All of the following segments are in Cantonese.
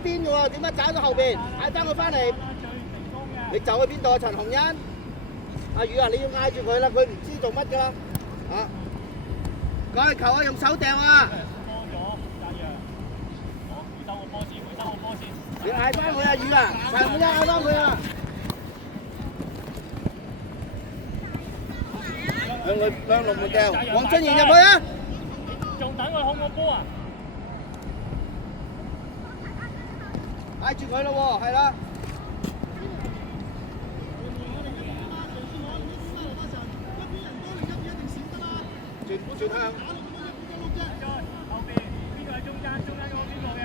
邊嘅喎，點解走咗後邊？嗌翻佢翻嚟。你走去邊度啊？陳紅欣？阿宇啊，你要嗌住佢啦，佢唔知做乜㗎啦。啊！過去球啊，用手掟啊！你嗌翻佢啊，宇啊！陳紅欣嗌翻佢啊！向龍門掉，黃俊賢入去啊！仲等佢控個波啊！嗌住佢咯喎，係啦。轉向。後邊邊個喺中間？中間嗰個邊個嘅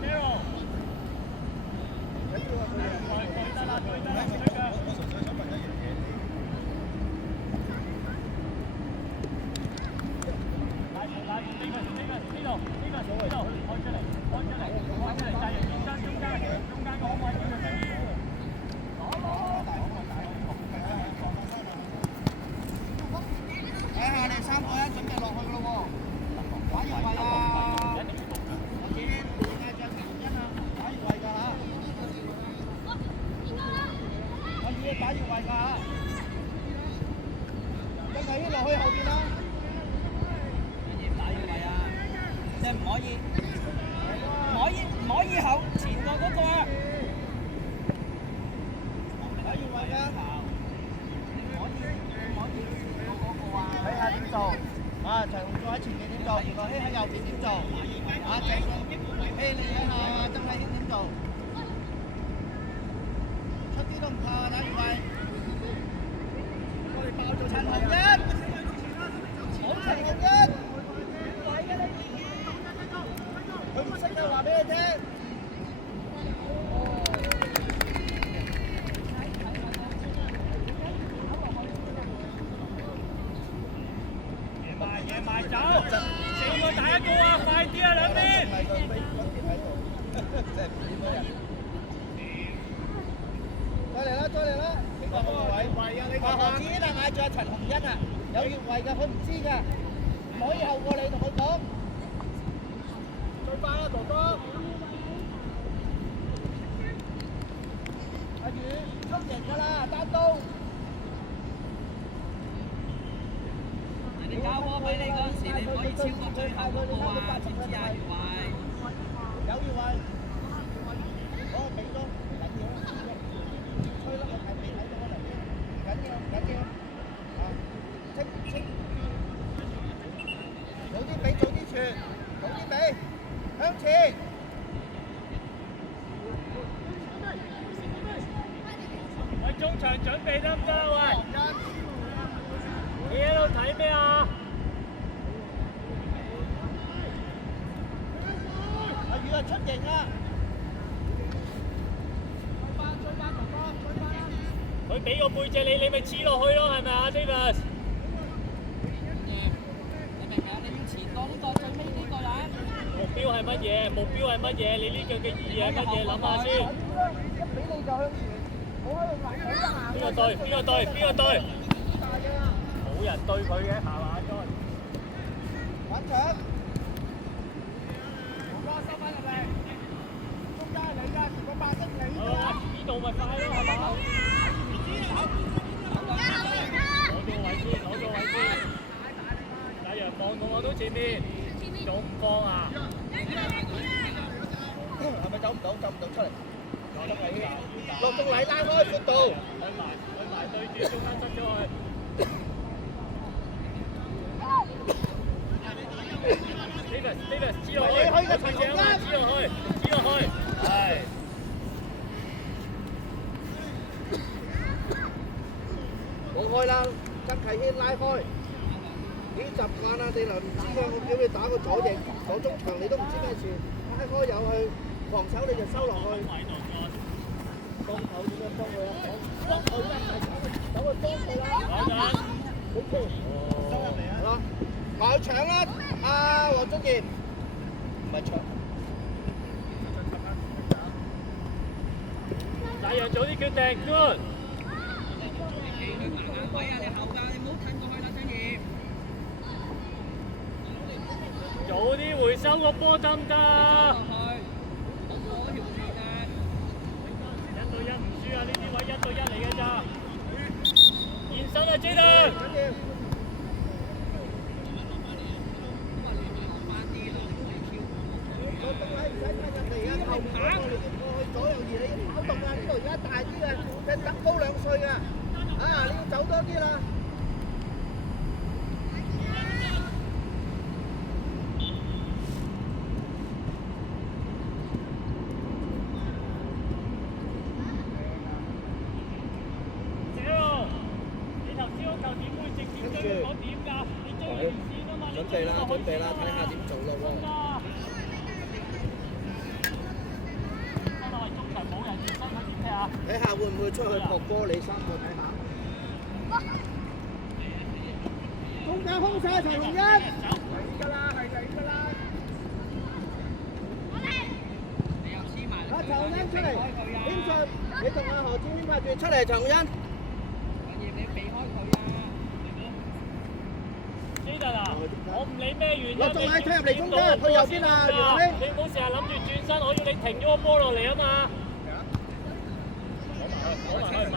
？Zero。對得啦，對腳。打越位㗎嚇，張繼軒落去後邊啦。打越位啊！即係唔可以後前個嗰個啊！打越位㗎。睇下點做？啊，陳紅喺前面點做？袁樂希喺右邊點做？啊，鄭俊希你睇下張繼軒點做？出啲都唔怕啊！打越位。我哋爆做陳紅欣，好陳紅欣，佢唔識嘅話俾你聽。野埋走，4個打1個啊！快啲啊，兩邊！再嚟啦，再嚟啦！阿何志軒啊，嗌住阿陳紅欣啊，有越位㗎，佢唔知㗎，唔可以後過你，同佢講。最快啦，哥哥！阿宇出型㗎啦，單刀。你交波俾你嗰陣時，你唔可以超過最後嗰個啊！知唔知啊？越位有越位，嗰個俾咗唔緊要啦，吹甩個係未睇到可能唔緊要，唔緊要，啊，清，早啲俾，早啲傳，早啲俾，向前。喂，中場準備得唔得啊？喂，你喺度睇咩啊？阿宇啊，出型啊！佢俾個背脊你，你咪黐落去咯，係咪啊 ，Davis？你明唔明啊？你要前個呢個最尾呢個人。目標係乜嘢？目標係乜嘢？你呢腳嘅意義係乜嘢？諗下先。一俾你就向前，冇喺度攔佢行。邊個對？邊個對？邊個對？冇人對佢嘅，行下再。玩搶。收翻入嚟，中間係你㗎，個8升你㗎。呢度咪快咯，係嘛？攞個位先，攞個位先。大陽望到前面，仲唔放啊？係咪走唔到出嚟？落到嚟拉開闊度。去埋對住中間塞咗去。Davis，黐落去，黐落去，係。冇開啦，曾啟軒拉開。已經習慣啦，你唔知㗎，我叫你打個左翼、左中場，你都唔知咩事。拉開有去防守，你就收落去。幫手點樣幫佢啊？幫佢啦，走去幫佢啦。好嘅，收入嚟啊！係啦，埋去搶啦，阿黃宗賢，唔係搶。大陽早啲決定 ，good。位啊！你後㗎，你唔好褪過去啦，張業。早啲回收個波得唔得？落去。後面嗰個你要過去左右移，你要跑動啊！呢度而家大啲嘅，即係高2歲嘅，啊！你要走多啲啦。準備啦，睇下點做咯喎。睇下會唔會出去撲波？你3個睇下。中間空晒陳龍一。係㗎啦，係㗎啦。阿陳龍欣出嚟，點進？你同阿何志軒拍住出嚟，陳龍欣。我唔理咩原因，我仲喺推入嚟中間，去右邊啊，袁樂興。你唔好成日諗住轉身，我要你停咗個波落嚟啊嘛。攞埋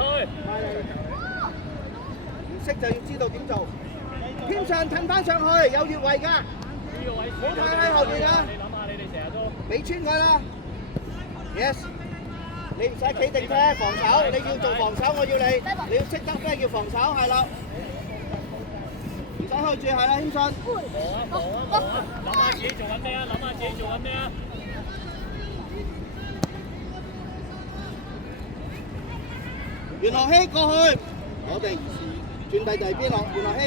去，唔識就要知道點做。添上褪翻上去，有越位㗎。好睇喺後邊啊！你諗下，你哋成日都俾穿佢啦。Yes， 你唔使企定啫，防守，你要做防守，我要你，你要識得咩叫防守，係啦。唔使開住係啦，謙信。望啊！諗下自己做緊咩啊？袁樂希過去，我哋轉第二邊落，袁樂希。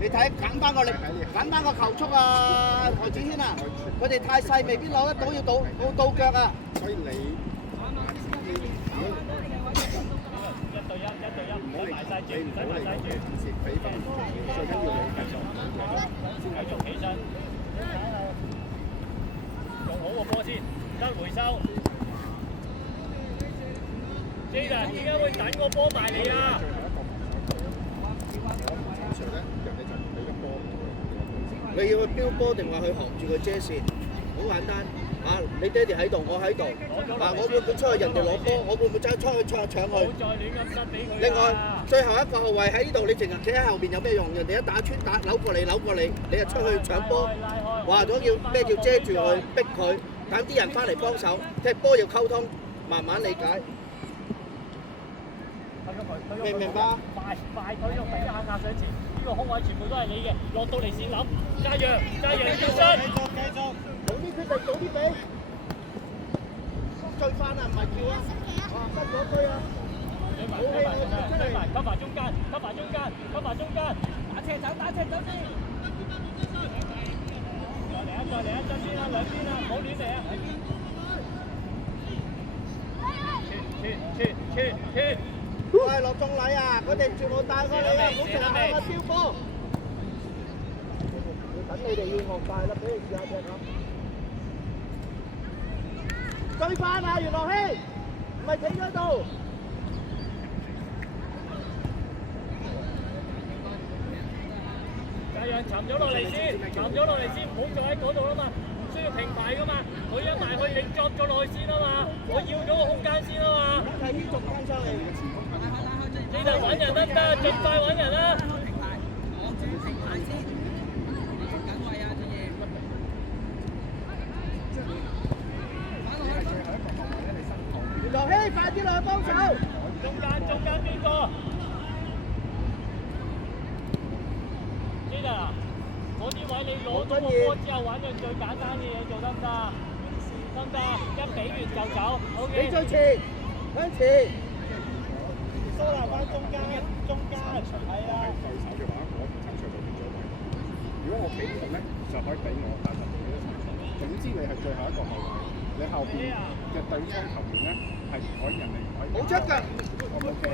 你睇減翻個力，減翻個球速啊！何子軒啊，佢哋太細，未必攞得到，要到腳啊！所以你1對1，唔好埋晒住，唔使埋晒住，俾分，最緊要你繼續起身，用好個波先，得回收。Jaden， 點解會等個波埋你啊？你要去飆波定話去行住個遮線？好簡單啊！你爹哋喺度，我喺度。嗱，我會唔會出去人哋攞波？我會唔會走出去搶佢？唔好再亂咁塞俾佢。另外，最後一個後衞喺呢度，你淨係企喺後邊有咩用？人哋一打穿扭過嚟，你就出去搶波。話咗要咩叫遮住佢，逼佢，等啲人翻嚟幫手。踢波要溝通，慢慢理解。明唔明白？快推咗，俾一下壓上前，呢個空位全部都係你嘅，落到嚟先諗，加讓轉身，繼續，早啲決定，早啲俾，追翻啊，唔係叫啊，失咗區啊，好氣啊，出嚟，吸埋中間，打斜走先，再嚟一陣先啦，兩邊啊，唔好亂嚟啊，切。喂，落中禮啊！佢哋全部帶過嚟啊！唔好成日向我飆波。等你哋要學大啦，俾你試下隻咁。追翻啊！袁樂希，唔係企喺度。加讓沉咗落嚟先，唔好再喺嗰度啦嘛，唔需要平排噶嘛，佢一埋去你作咗落去先啊嘛，我要咗個空間先啊嘛。係呢逐間上嚟。你就揾人得，盡快揾人啦。袁樂希，快啲落去幫手。中間邊個？Jaden，嗰啲位你攞咗個波之後揾樣最簡單嘅嘢做得唔得？一比完就走。OK。你最前，向前。收留翻中間，係啦。對手嘅話，我唔參賽就變咗位。如果我企呢度咧，就可以俾我80度嘅參賽。總之你係最後一個後衞，你後邊嘅對方球員咧係唔可以人哋唔可以。冇出㗎。O 唔 OK？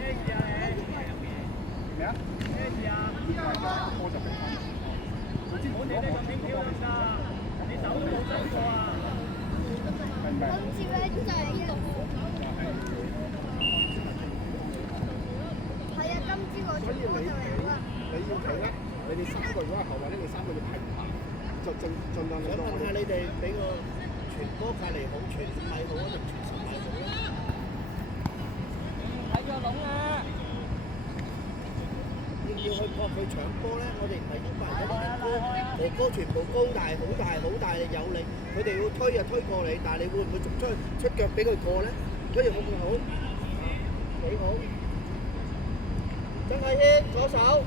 咩事啊你？咩啊？咩事啊？我就俾翻。總之我哋呢個挺漂亮㗎，你手都冇伸過啊。明唔明？今次咧就係呢個。所以你要企咧，你哋3個如果係後衞咧，你3個要平排，就盡量令到我哋。想問下你哋俾個傳波隔離好，傳5米好定傳10米好咧？睇個籠啊！唔要去撲佢搶波咧，我哋唔係英國人嗰啲哥哥全部高大好大力有力，佢哋會推就推過你，但係你會唔會逐出腳俾佢過咧？跟住好唔好？幾好！曾啟軒左手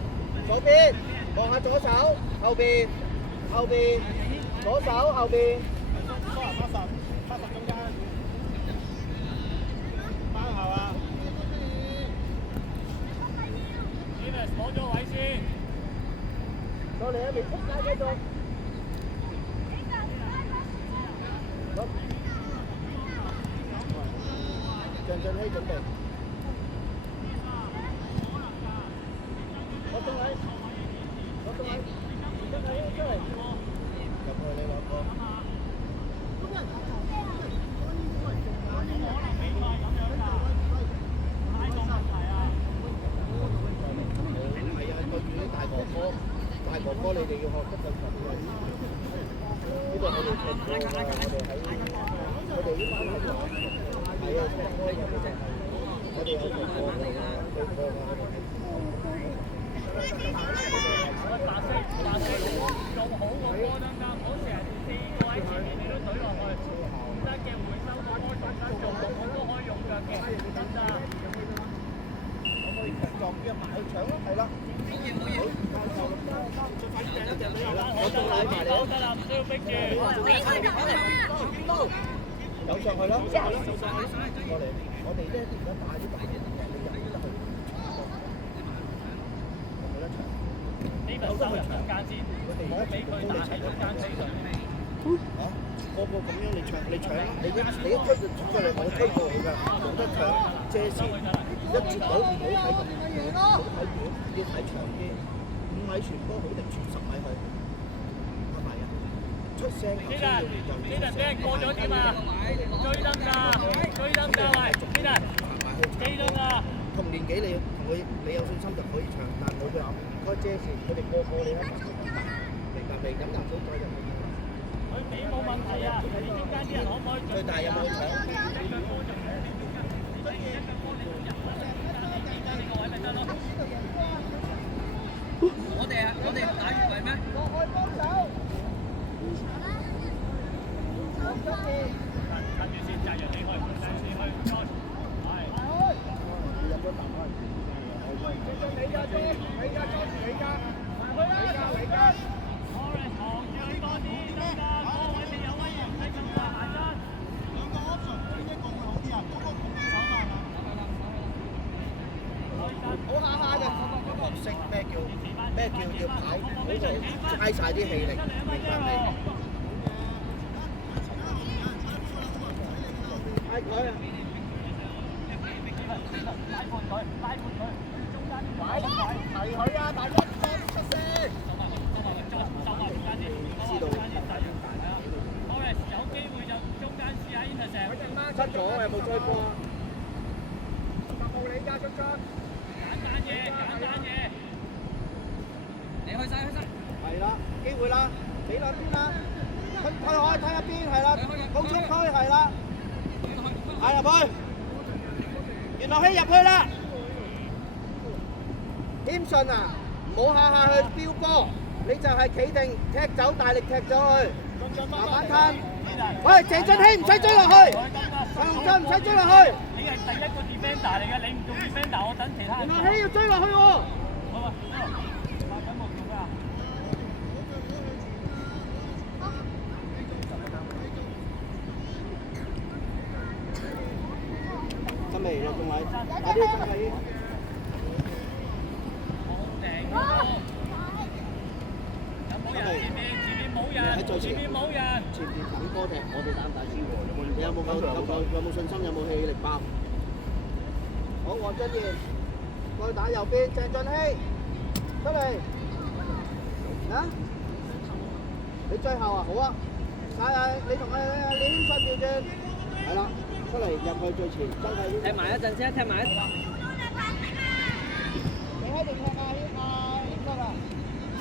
左邊，望下左手後邊，左手後邊。蘇南80中間，翻後啊！攞咗位先，過嚟一邊，撲街繼續。張振熙準備。攞中位，曾啟軒出嚟。入去你兩個。大哥哥，你哋要學得咁勤嘅。呢度我哋踢波㗎，我哋呢班係係啊，踢波嘅其實係，我哋有踢波㗎，對波㗎我哋。白色用好個波得㗎，我成日4個喺前面你都懟落去，唔得嘅回收個波重新做6個都可以用腳嘅，得唔得？可唔可以撞腳埋去搶咯？係啦。冇嘢。我仲嚟埋你咯，得啦，唔需要逼住。走上去啦，過嚟，我哋咧而家打啲大嘅嘢，你入得去，有冇得搶？呢個收入中間先，唔好俾佢打喺中間死上。嚇，個咁樣你搶啦，你一推就出過嚟，我推過去㗎，冇得搶，遮線，一接到唔好睇咁遠，唔好睇遠，要睇長啲，5米傳波好定傳10米去，係咪啊？出聲頭先要呢人俾人過咗添啊！追得㗎，喂！呢人追得㗎。同年紀你同佢你有信心就可以搶，但冇佢嗰個遮線，佢哋個你一明白未？飲啖水再入去。佢俾冇問題啊！你中間啲人可唔可以最大有冇去搶？我哋打越位咩？跟住先，責任你去，你去。好下下嘅，學識咩叫跑，好就嘥晒啲氣力，明白未？嗌佢啊！拉半佢，中間提佢啊！大家多出聲。知道。有機會就中間試下 intercept。出咗有冇追波啊？簡單嘢。你去晒。係啦，機會啦，你兩邊啦，推開睇一邊係啦，高速推係啦，嗌入去，袁樂希入去啦，謙信啊，唔好下下去飆波，你就係企定踢走，大力踢咗去，慢慢攤。喂，鄭俊熙唔使追落去，陳龍俊唔使追落去。你係第一個 defender 嚟嘅，你唔做 defender，我等其他人。袁樂希要追落去喎。真未落中位，快啲真係。前面冇人，前面等波踢，我哋打唔打輸喎？你有冇信心？有冇氣力爆？好，黃俊賢，過去打右邊，鄭俊熙出嚟，啊！你最後啊，好啊，你同李謙信調轉，係啦，出嚟入去最前，真係踢埋一陣先，踢埋一陣。你喺度踢啊，謙信啊，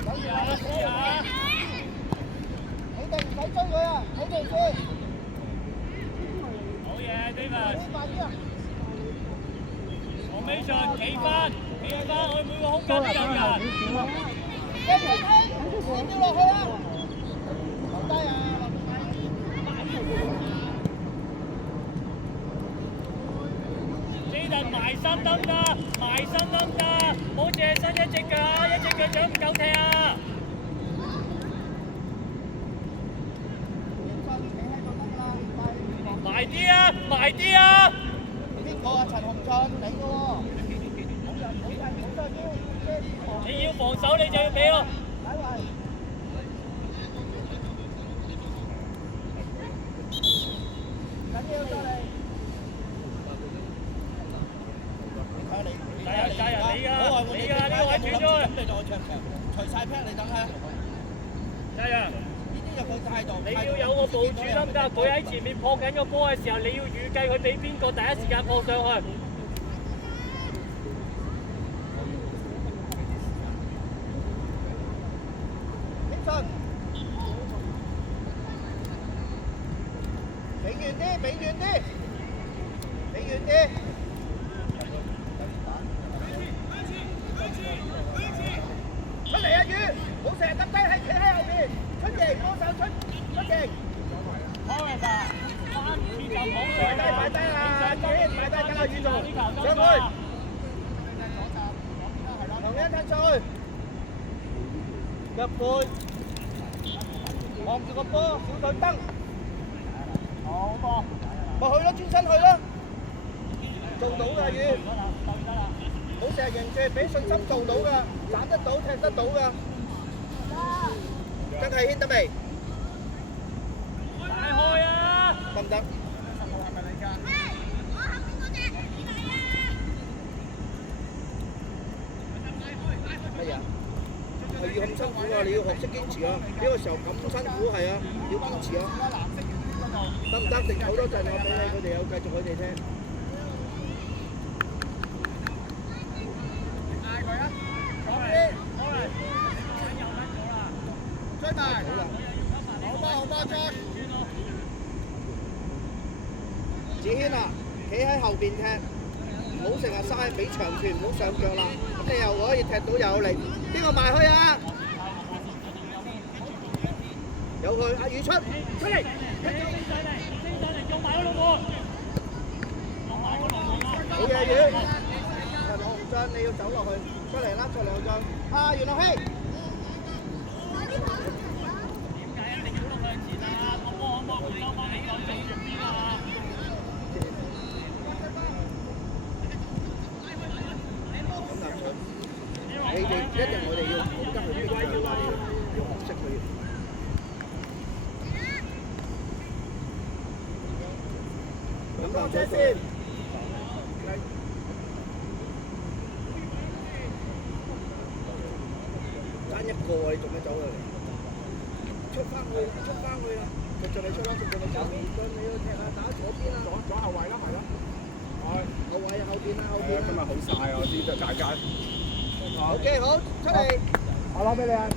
等住啊！你哋唔使追佢啊，你哋先。好嘢 ，David。快啲啊！formation 企翻，企變化佢每個空間都有人。掉落去啊！留低啊！呢度埋身得唔得？埋身得唔得？唔好淨係伸一隻腳啊！一隻腳掌唔夠踢啊！埋啲啊！埋啲啊！邊個啊？陳鴻俊頂嘅喎。你要防守你就要俾我。責任你㗎，你㗎呢個位斷咗。除曬 pad 你等下。責任。呢啲就佢態度。你要有個部署得唔得？佢喺前面撲緊個波嘅時候，你要預計佢俾邊個第一時間撲上去。俾遠啲，俾遠啲，俾遠啲。出嚟啊，宇！冇成日耷低，係企喺後邊。出擊，幫手出擊。快低啊！快低，跟阿宇做上去。同一踢出去。入背。望住個波，小隊蹬。好波。咪去咯，專心去咯。做到㗎，宇。冇成日認住，俾信心做到㗎，斬得到，踢得到㗎。真係牽得未？大開啊！得唔得？乜嘢？係要咁辛苦啊！你要學識堅持啊！呢個時候咁辛苦係啊，要堅持啊！得唔得？定好多陣我俾你，佢哋有繼續佢哋聽。嗌佢啊！追埋！好波，追！子軒啊，企喺後邊踢，唔好成日嘥俾長傳，唔好上腳啦。咁你又可以踢到有力。呢個埋去啊！有佢，阿宇出嚟，用埋嗰兩個。好嘢，宇！陳鴻俊，你要走落去，出嚟啦，出兩張。啊，袁樂希。你哋一定我哋要懂得去邊度，要學識佢。咁落車先。爭一個啊！你做咩走去？出翻去啦！繼續你出啦，繼續你出。你要踢下打左邊啦。左後衞啦，係咯。後衞後邊啦，後邊啦。今日好曬啊！啲就大家。OK，好，出嚟。我攞俾你啊，